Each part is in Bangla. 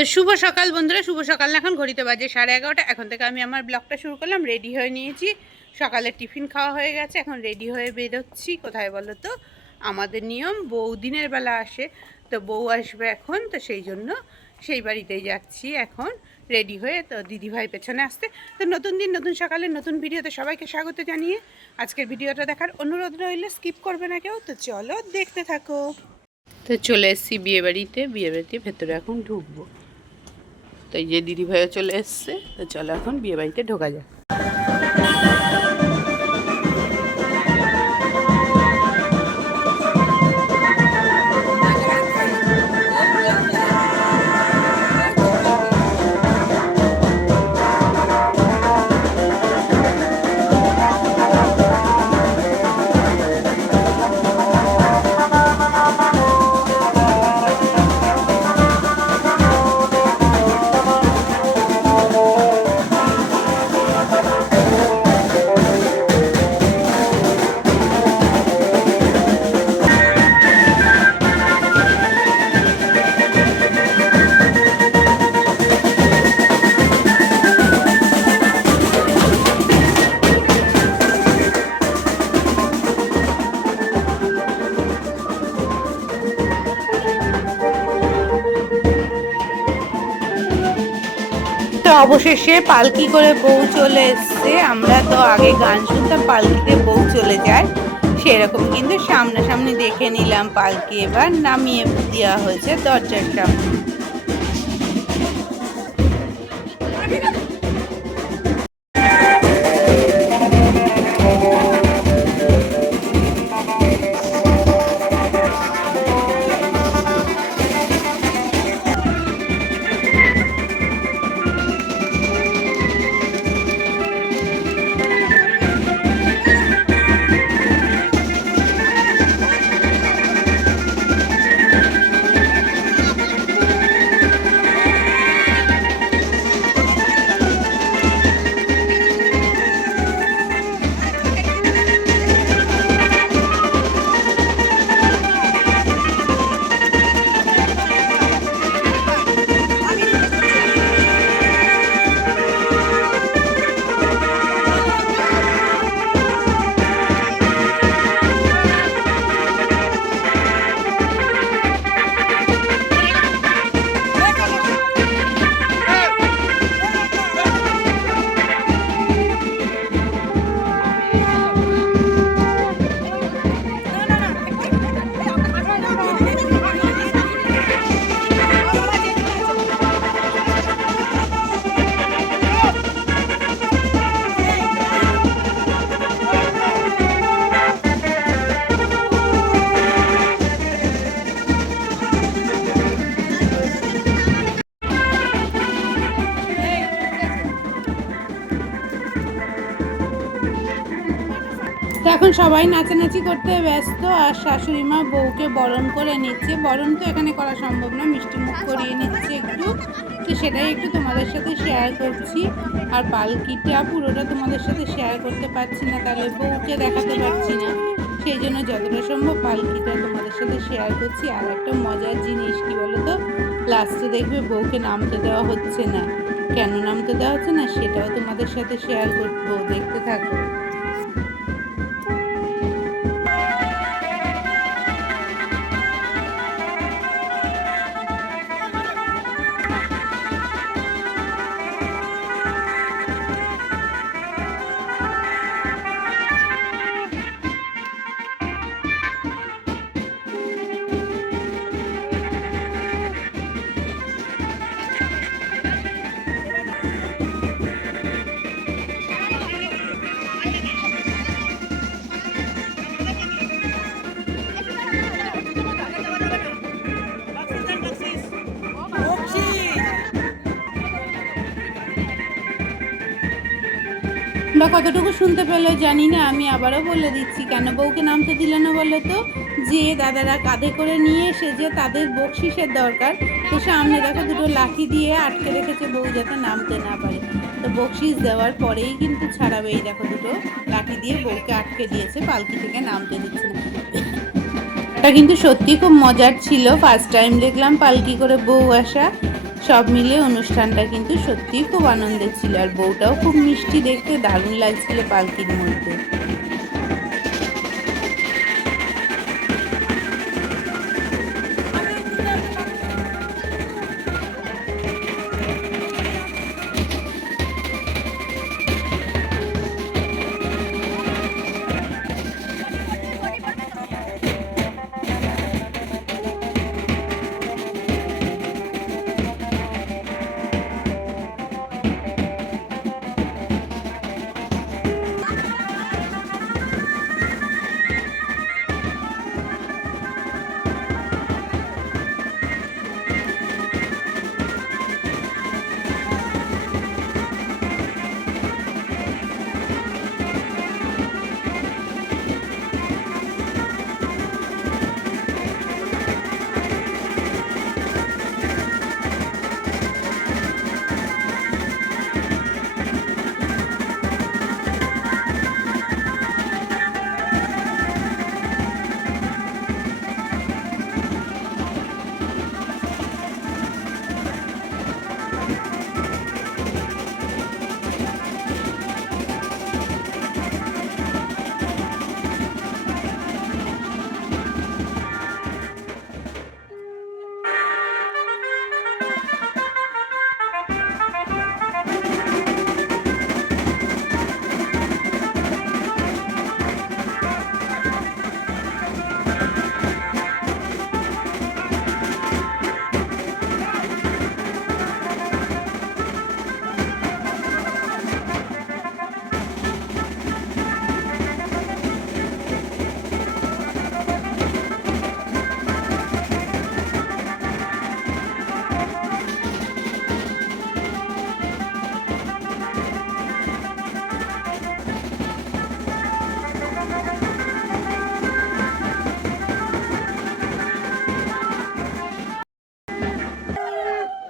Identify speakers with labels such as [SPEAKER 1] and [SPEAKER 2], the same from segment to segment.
[SPEAKER 1] তো শুভ সকাল বন্ধুরা, শুভ সকাল। এখন ঘড়িতে বাজে সাড়ে এগারোটা। এখন থেকে আমি আমার ব্লগটা শুরু করলাম, রেডি হয়ে নিয়েছি। সকালে টিফিন খাওয়া হয়ে গেছে, এখন রেডি হয়ে বেরোচ্ছি। কোথায় বলো তো? আমাদের নিয়ম, বউ দিনের বেলা আসে, তো বউ আসবে এখন, তো সেই জন্য সেই বাড়িতেই যাচ্ছি এখন, রেডি হয়ে তো দিদিভাই পেছনে আসতে। তো নতুন দিন, নতুন সকালে, নতুন ভিডিওতে সবাইকে স্বাগত জানিয়ে আজকের ভিডিওটা দেখার অনুরোধ রইলে, স্কিপ করবে না কেউ। তো চলো দেখতে থাকো। তো চলে এসেছি বিয়ে বাড়িতে বিয়ে বাড়িতে ভেতরে এখন ঢুকবো। তো এই যে দিদি ভাইও চলে এসছে তো চলো এখন বিয়ে বাড়িতে ঢোকা যাক। অবশেষে পালকি করে বউ চলে এসছে। আমরা তো আগে গান শুনতাম, পালকিতে বউ চলে যায়। সেরকম কিন্তু সামনাসামনি দেখে নিলাম পালকি এবার নামিয়ে দেওয়া হয়েছে দরজার সামনে। সবাই নাচানাচি করতে ব্যস্ত আর শাশুড়ি মা বউকে বরণ করে নিচ্ছে। বরণ তো এখানে করা সম্ভব না, মিষ্টি মুখ করিয়ে নিচ্ছে একটু। তো সেটাই একটু তোমাদের সাথে শেয়ার করছি। আর পালকিটা পুরোটা তোমাদের সাথে শেয়ার করতে পারছি না, তাহলে বউকে দেখাতে পারছি না। সেই জন্য যতটা সম্ভব পালকিটা তোমাদের সাথে শেয়ার করছি। আর একটা মজার জিনিস, কি বলো তো লাস্টে দেখবে বউকে নামতে দেওয়া হচ্ছে না। কেন নামতে দেওয়া হচ্ছে না, সেটাও তোমাদের সাথে শেয়ার করব, দেখতে থাকো। বা কতটুকু শুনতে পেল জানি না, আমি আবারও বলে দিচ্ছি। কেন বউকে নামতে দিল না বলো তো? যে দাদারা কাঁধে করে নিয়ে এসে যে তাদের বকশিসের দরকার, তো সামনে দেখো দুটো লাঠি দিয়ে আটকে রেখেছে বউ যাতে নামতে না পারে। তো বকশিস দেওয়ার পরেই কিন্তু ছাড়াবে এই দেখো দুটো লাঠি দিয়ে বউকে আটকে দিয়েছে, পালকি থেকে নামতে দিচ্ছে না। এটা কিন্তু সত্যি খুব মজার ছিল। ফার্স্ট টাইম দেখলাম পালকি করে বউ আসা। সব মিলে অনুষ্ঠানটা কিন্তু সত্যিই খুব আনন্দের ছিল আর বউটাও খুব মিষ্টি দেখতে দারুণ লাগছিল পালকির মধ্যে।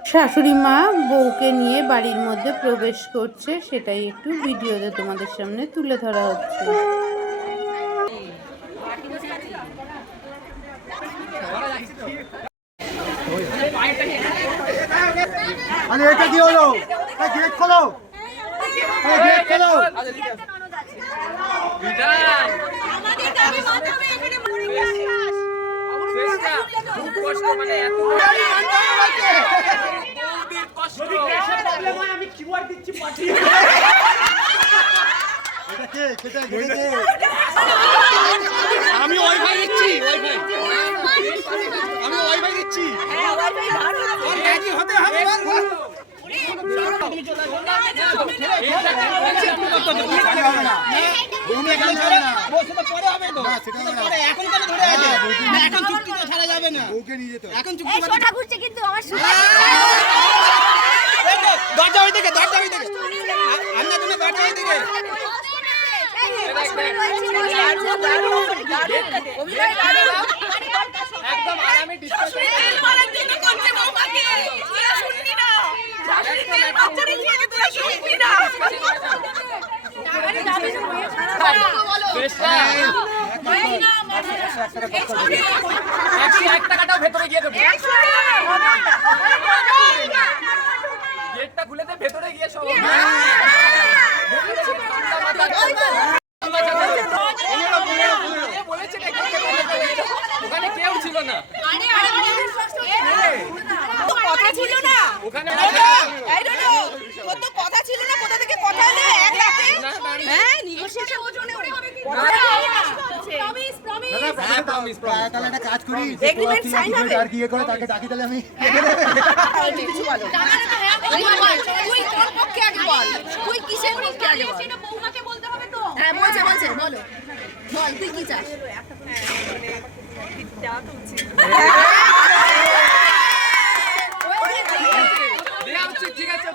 [SPEAKER 1] শাশুড়ি মা বউকে নিয়ে বাড়ির মধ্যে প্রবেশ করছে সেটাই একটু ভিডিওতে তোমাদের সামনে তুলে ধরা হচ্ছে।
[SPEAKER 2] আরে এটা কি হলো। এই গেট খোলো। গেট খোলো।
[SPEAKER 3] আমাদের দাবি মাথাবে এখানে মরে গেছে
[SPEAKER 4] খুব কষ্ট মানে এত কষ্ট।
[SPEAKER 2] এটা কে কেটে গেছে
[SPEAKER 4] আমি ওয়াইফাই দিচ্ছি। ওয়াইফাই আমি ওয়াইফাই দিচ্ছি। হতে হবে
[SPEAKER 2] এখানে না না, না। না,
[SPEAKER 4] না, চুক্তি তো ছাড়া যাবে না
[SPEAKER 2] বউকে নিয়ে যেতে
[SPEAKER 4] এখন চুক্তি
[SPEAKER 3] ঘুরছে কিন্তু আমার
[SPEAKER 4] দরজা ওই দিকে দরজা ওই দিকে আমরা তুমি দরজা ওই দিকে একদম আরামে ডিসকাস একশো খুলে দে ভেতরে গিয়ে সব ওখানে কেউ ছিল না
[SPEAKER 3] কথা ছিল না
[SPEAKER 4] ওখানে
[SPEAKER 3] এই রোনো, তোর তো কথা ছিল না কোথা থেকে কথা এলে এক রাতে হ্যাঁ নিগোশিয়েশন ওজনে ওরে হবে কি প্রমিস প্রমিস
[SPEAKER 4] হ্যাঁ প্রমিস প্রমিস
[SPEAKER 2] তাহলে একটা কাজ করি
[SPEAKER 3] Agreement sign হবে?
[SPEAKER 2] আর কি ইয়ে করে তাকে ডাকি তাহলে আমি
[SPEAKER 3] কিছু বলো তুই তোর পক্ষে আগে বল তুই কিসের পক্ষে আগে বল সেটা বৌমাকে বলতে হবে তো হ্যাঁ বলছে বলছে বলো বল তুই কি চাস
[SPEAKER 4] দেওয়া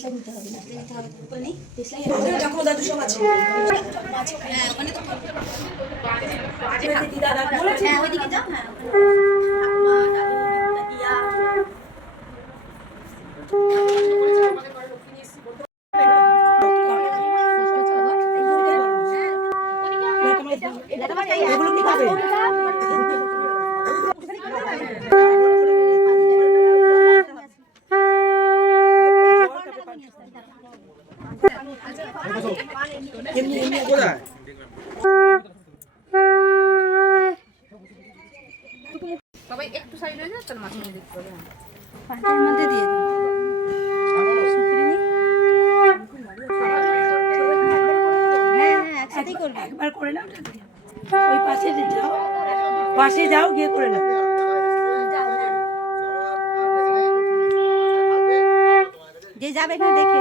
[SPEAKER 4] ফ্যাশন হবে
[SPEAKER 3] হবে না।
[SPEAKER 2] ওটা বলে
[SPEAKER 4] গেট খুলে দাও দাদু সব আছে। পনেরো
[SPEAKER 2] জোরে বলো শুনতে পাচ্ছি।
[SPEAKER 3] হ্যাঁ ওইদিকে যাও হ্যাঁ
[SPEAKER 1] সবাই একটু সাইড হয়ে
[SPEAKER 3] মধ্যে দিয়ে হ্যাঁ
[SPEAKER 5] একবার করে নাও ওই পাশে যে যাও পাশে যাও গিয়ে করে নাও।
[SPEAKER 3] যে যাবে না দেখে।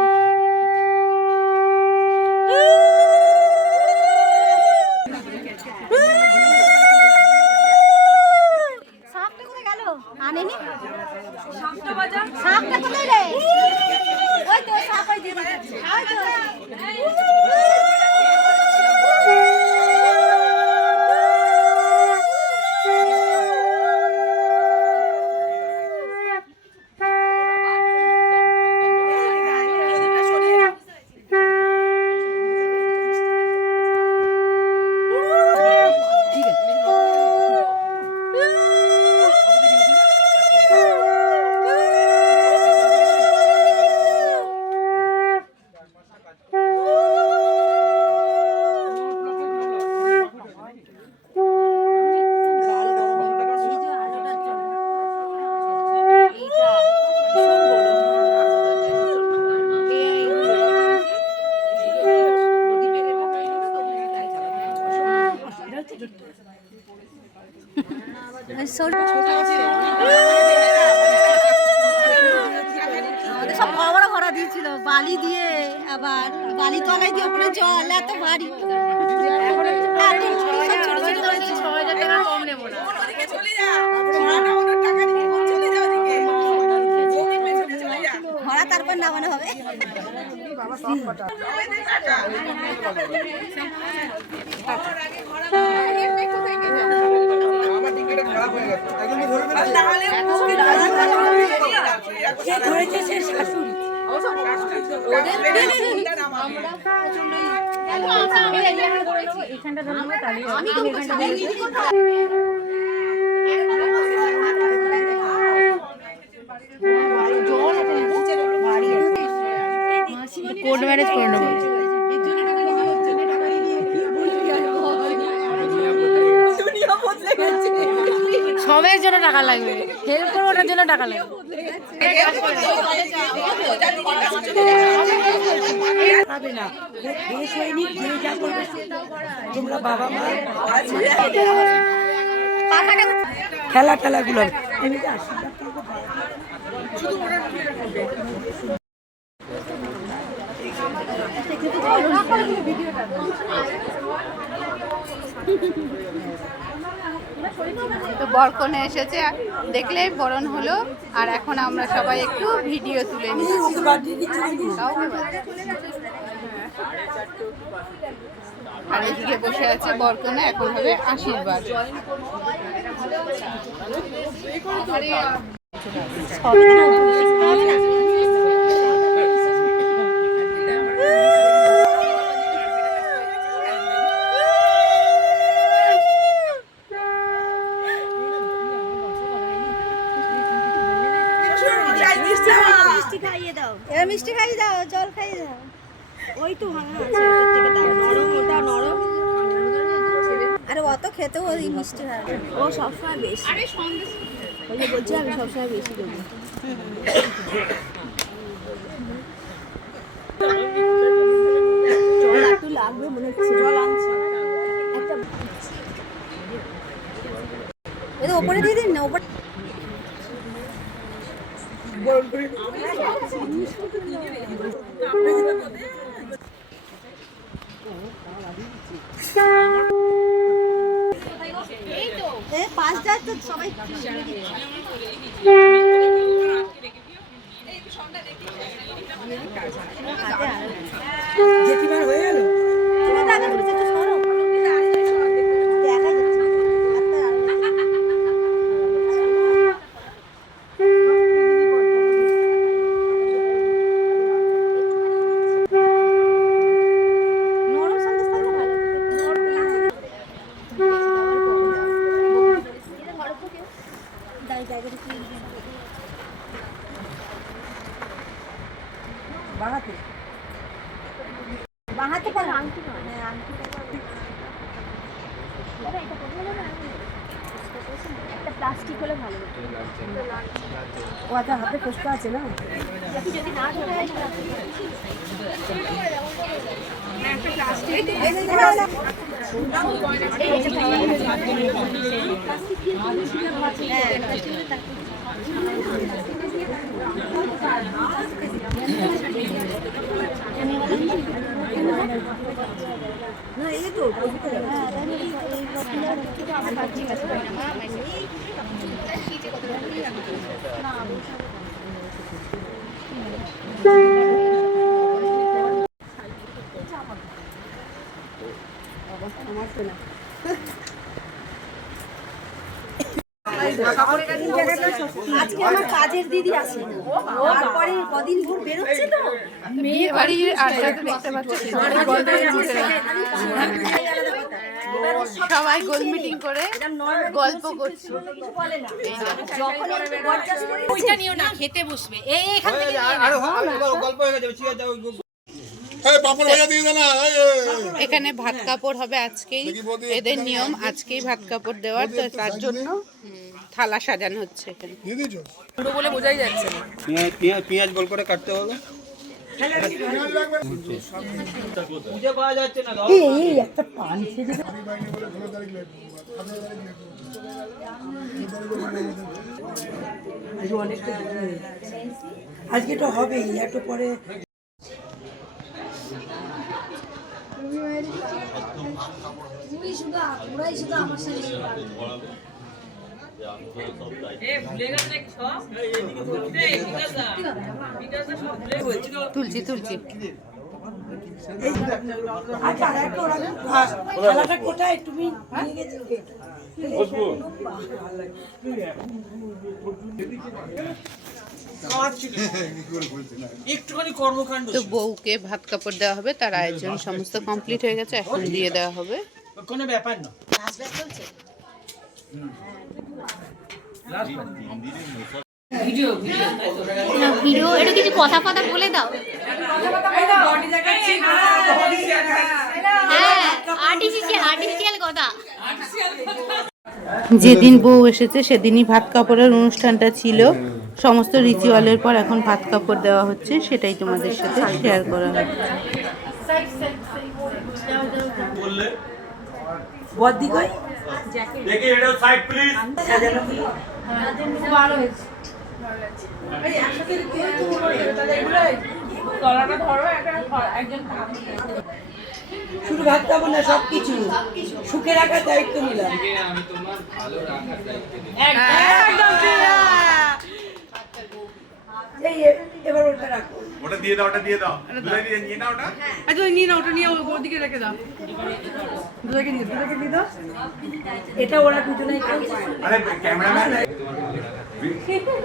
[SPEAKER 5] ধরেছে সে শাশুড়ি।
[SPEAKER 3] কোর্ট
[SPEAKER 6] টাকা লাগবে। হেল্প করব ওটার জন্য টাকা লাগবে।
[SPEAKER 5] পাবে না। বেশ হয়নি যে যা করবে তোমরা বাবা মা খেলা টেলাগুলো। আমি তো।
[SPEAKER 1] বরকনে এসেছে দেখলে বরণ হলো, আর এখন আমরা সবাই একটু ভিডিও তুলে নিচ্ছি। আর বসে আছে বরকনে, এখন হবে আশীর্বাদ
[SPEAKER 3] মিষ্টি খাইয়ে দাও। এবার মিষ্টি খাইয়ে দাও জল খাইয়ে দাও। ওই তো ভাঙা আছে নরম ওটা নরম। আরে অত খেতে ওই মিষ্টি হয় ও সবসময় বেশি। ওই যে বলছি আমি সবসময় বেশি দেবো। জল একটু লাগবে মনে হচ্ছে। জল আনছি। একটা ওপরে দিয়ে দিন না ওপরে পাঁচ যায় সবাই হাতে আড়াল
[SPEAKER 5] জেঠিমার হয়ে গেল
[SPEAKER 3] তুমি তো আগে তুলেছো একটু সরো দেখা যাচ্ছে হাতটা আড়াল নরম সন্দেশ থাকলে ভালো দাই জায়গাটা কি
[SPEAKER 5] বাড়াতে
[SPEAKER 3] বাঁহাতে পারো আংটি হ্যাঁ আংটি একটা প্লাস্টিক হলে ভালো হতো
[SPEAKER 5] ও আচ্ছা হাতে ফুসকা আছে না
[SPEAKER 3] যদি যদি না ধরে হয়
[SPEAKER 5] না এই তো
[SPEAKER 3] আজকে আমার কাজের দিদি আসে তারপরে কদিন ভোর বেরোচ্ছে তো?
[SPEAKER 1] বিয়ে বাড়ির আড্ডাতে দেখতে পাচ্ছি সবাই গোল মিটিং করে গল্প করছে।
[SPEAKER 3] যখন একটু বরযাত্রী করে
[SPEAKER 6] ওইটা নিও না খেতে বসবে। এই এখান থেকে
[SPEAKER 4] আরও গল্প হয়ে ঠিক আছে
[SPEAKER 1] ভাত কাপড় হবে আজকেই। এদের নিয়ম আজকেই ভাত কাপড় দেওয়ার তো তার জন্য থালা সাজানো হচ্ছে এখানে।
[SPEAKER 7] দিয়ে দিয়েছ
[SPEAKER 4] পেঁয়াজ পেঁয়াজ পেঁয়াজ গোল করে কাটতে হবে। যাচ্ছে
[SPEAKER 5] আজকে তো হবেই একটু পরে।
[SPEAKER 1] তুলছি
[SPEAKER 5] আচ্ছা আর একটা ওরা আহ, থালাটা কোথায়? তুমি
[SPEAKER 4] একটুখানি কর্মকাণ্ড
[SPEAKER 1] তো বউকে ভাত কাপড় দেওয়া হবে তার আয়োজন সমস্ত কমপ্লিট হয়ে গেছে এখন দিয়ে দেওয়া হবে।
[SPEAKER 4] কোনো ব্যাপার না।
[SPEAKER 6] ভিডিও একটু কিছু কথা কথা বলে দাও। হ্যাঁ
[SPEAKER 1] যেদিন বউ এসেছে সেদিনই ভাত কাপড়ের অনুষ্ঠানটা ছিল। সমস্ত রিচুয়ালের পর এখন ভাত কাপড় দেওয়া হচ্ছে সেটাই তোমাদের সাথে শেয়ার করা হচ্ছে।
[SPEAKER 5] সাজানো কি শুধু ভাত খাব না সবকিছু সুখে রাখার দায়িত্ব নিলাম এই এ- এবার ওটা রাখো।
[SPEAKER 8] ওটা দিয়ে দাও ওটা দিয়ে দাও। দুলাই দিয়ে নিয়ে নাও ওটা।
[SPEAKER 5] এটা ওরা দুজনেই খাবে
[SPEAKER 8] আরে ক্যামেরাম্যান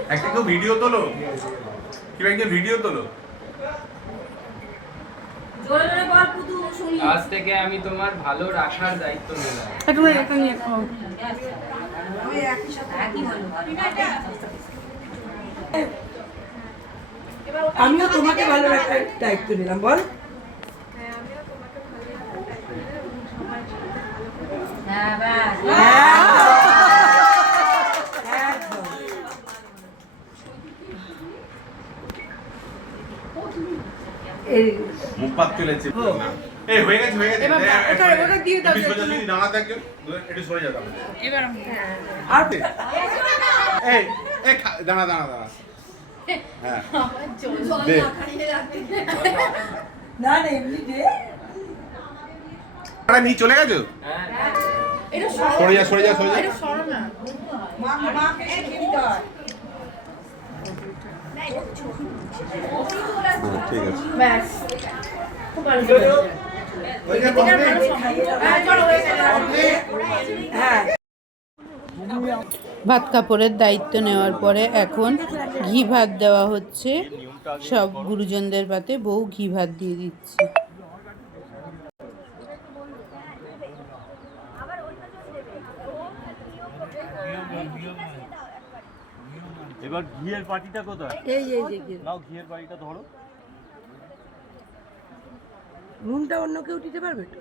[SPEAKER 8] একটা কেউ ভিডিও তোলো? কেউ একজন ভিডিও তোলো?
[SPEAKER 9] আজ থেকে আমি তোমার ভালো রাখার দায়িত্ব নিলাম।
[SPEAKER 5] আমিও তোমাকে ভালো রাখার দায়িত্ব নিলাম বল। একদম। এই
[SPEAKER 8] মুখ পাত চলেছে এই হয়ে গেছে হয়ে গেছে। ওটা ওটা দিয়ে দাও যদি দাঁড়াতে একজন একটু সরে যাও তাহলে।
[SPEAKER 5] আর
[SPEAKER 8] এই দাঁড়া দাঁড়া দাঁড়া। হ্যাঁ। দে।
[SPEAKER 5] না না এমনি দে।
[SPEAKER 8] আরে নিয়ে চলে গেছো? সরে যা সরে যা সরে যা।
[SPEAKER 5] মা মাকে শিখিয়ে দিতে
[SPEAKER 7] ঠিক আছে।
[SPEAKER 6] ব্যাস
[SPEAKER 5] হ্যাঁ।
[SPEAKER 1] ভাত কাপড়ের দায়িত্ব নেওয়ার পরে এখন ঘি ভাত দেওয়া হচ্ছে। সব গুরুজনদের পাতে বউ ঘি ভাত দিয়ে দিচ্ছে।
[SPEAKER 8] এবার ঘিয়ের পাটিটা কোথায়?
[SPEAKER 5] এই এই যে।
[SPEAKER 8] নাও ঘিয়ের পাটিটা ধরো।
[SPEAKER 5] নুনটা অন্য কেউ দিতে পারবে? তো?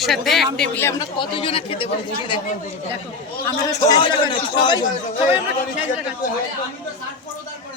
[SPEAKER 1] খেতে এক টেবিলে আমরা
[SPEAKER 2] বসো
[SPEAKER 1] খেতে পারব দেখো।
[SPEAKER 5] আমরা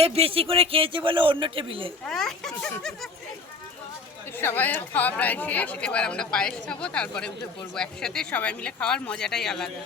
[SPEAKER 5] এ বেশি করে খেয়েছে বলে অন্য টেবিলে।
[SPEAKER 1] সবাই খাওয়া প্রায় শেষ। এবার আমরা পায়েস খাব, তারপরে উঠে পড়ব একসাথে। সবাই মিলে খাওয়ার মজাটাই আলাদা।